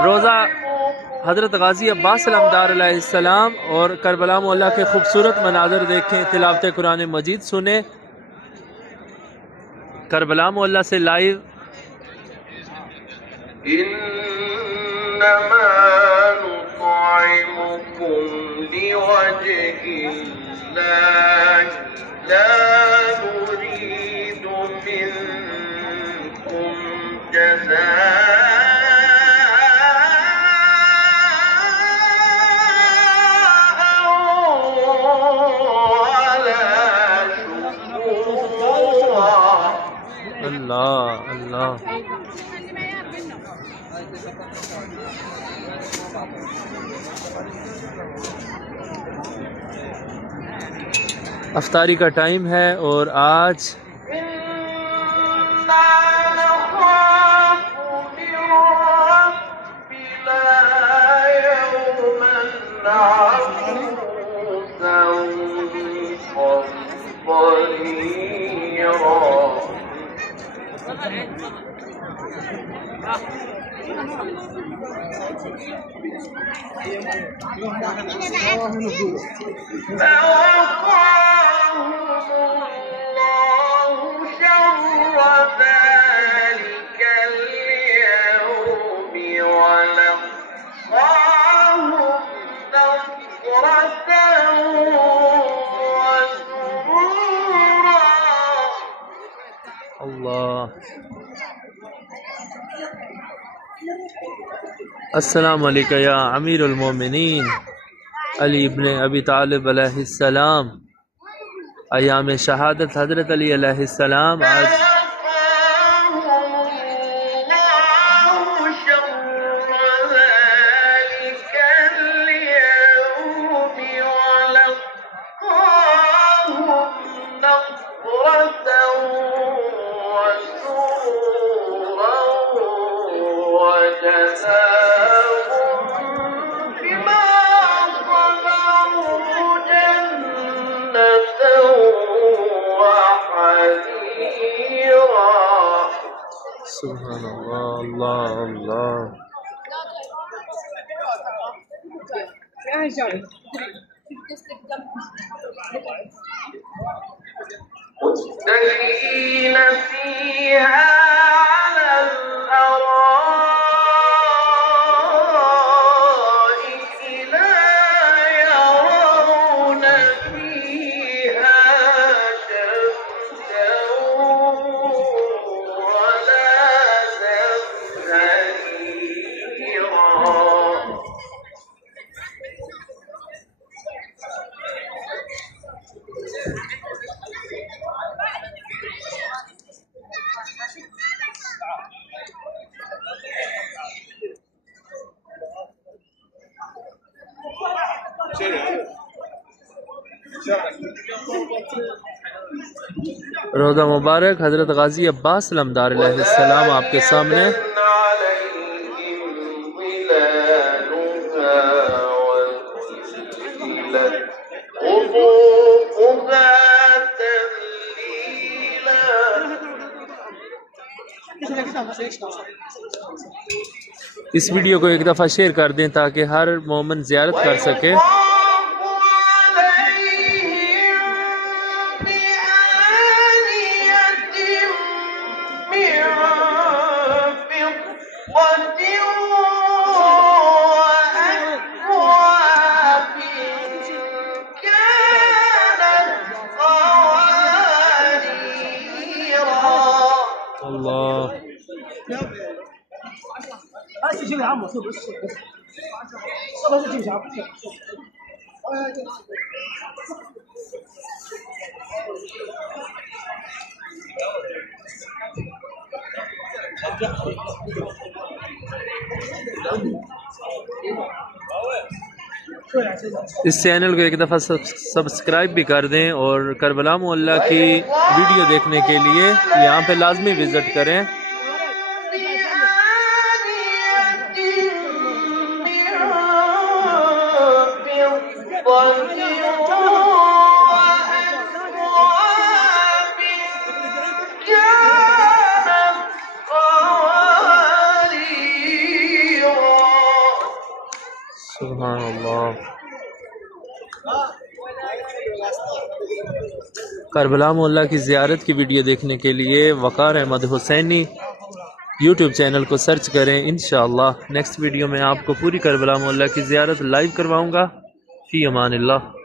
रोज़ा हज़रत गाज़ी अब्बास अलमदार अलैहिस्सलाम और करबला मोहल्ला के खूबसूरत मनाज़र देखें, तिलावत कुरान मजीद सुने। करबला मोहल्ला से लाइव। इन्नमा नुतइमुकुम लिवजहिल्लाह ला नुरीदु मिनकुम जज़ाअन वला शुकुरा। अल्लाह अल्लाह। अफ्तारी का टाइम है और आज अस्सलाम अलैका या अमीरुल मोमिनीन अली इब्न अबी तालिब अलैहिस्सलाम। अयाम शहादत हज़रत अली अलैहिस्सलाम आज सुभान अल्लाह अल्लाह। मुत्तकीन फीहा अलल अराइक ला यरौन फीहा शम्सन वला ज़महरीरा। रोज़ा मुबारक हज़रत गाज़ी अब्बास अलमदार अलैहिस्सलाम आपके सामने। इस वीडियो को एक दफ़ा शेयर कर दें ताकि हर मोमिन ज़ियारत कर सके। इस चैनल को एक दफ़ा सब्सक्राइब भी कर दें और करबला मोहल्ला की वीडियो देखने के लिए यहाँ पे लाजमी विज़िट करें। सुभान अल्लाह। करबला मोहल्ला की ज़ियारत की वीडियो देखने के लिए वक़ार अहमद हुसैनी यूट्यूब चैनल को सर्च करें। इंशाअल्लाह नेक्स्ट वीडियो में आपको पूरी करबला मोहल्ला की ज़ियारत लाइव करवाऊँगा। फ़ी अमानिल्लाह।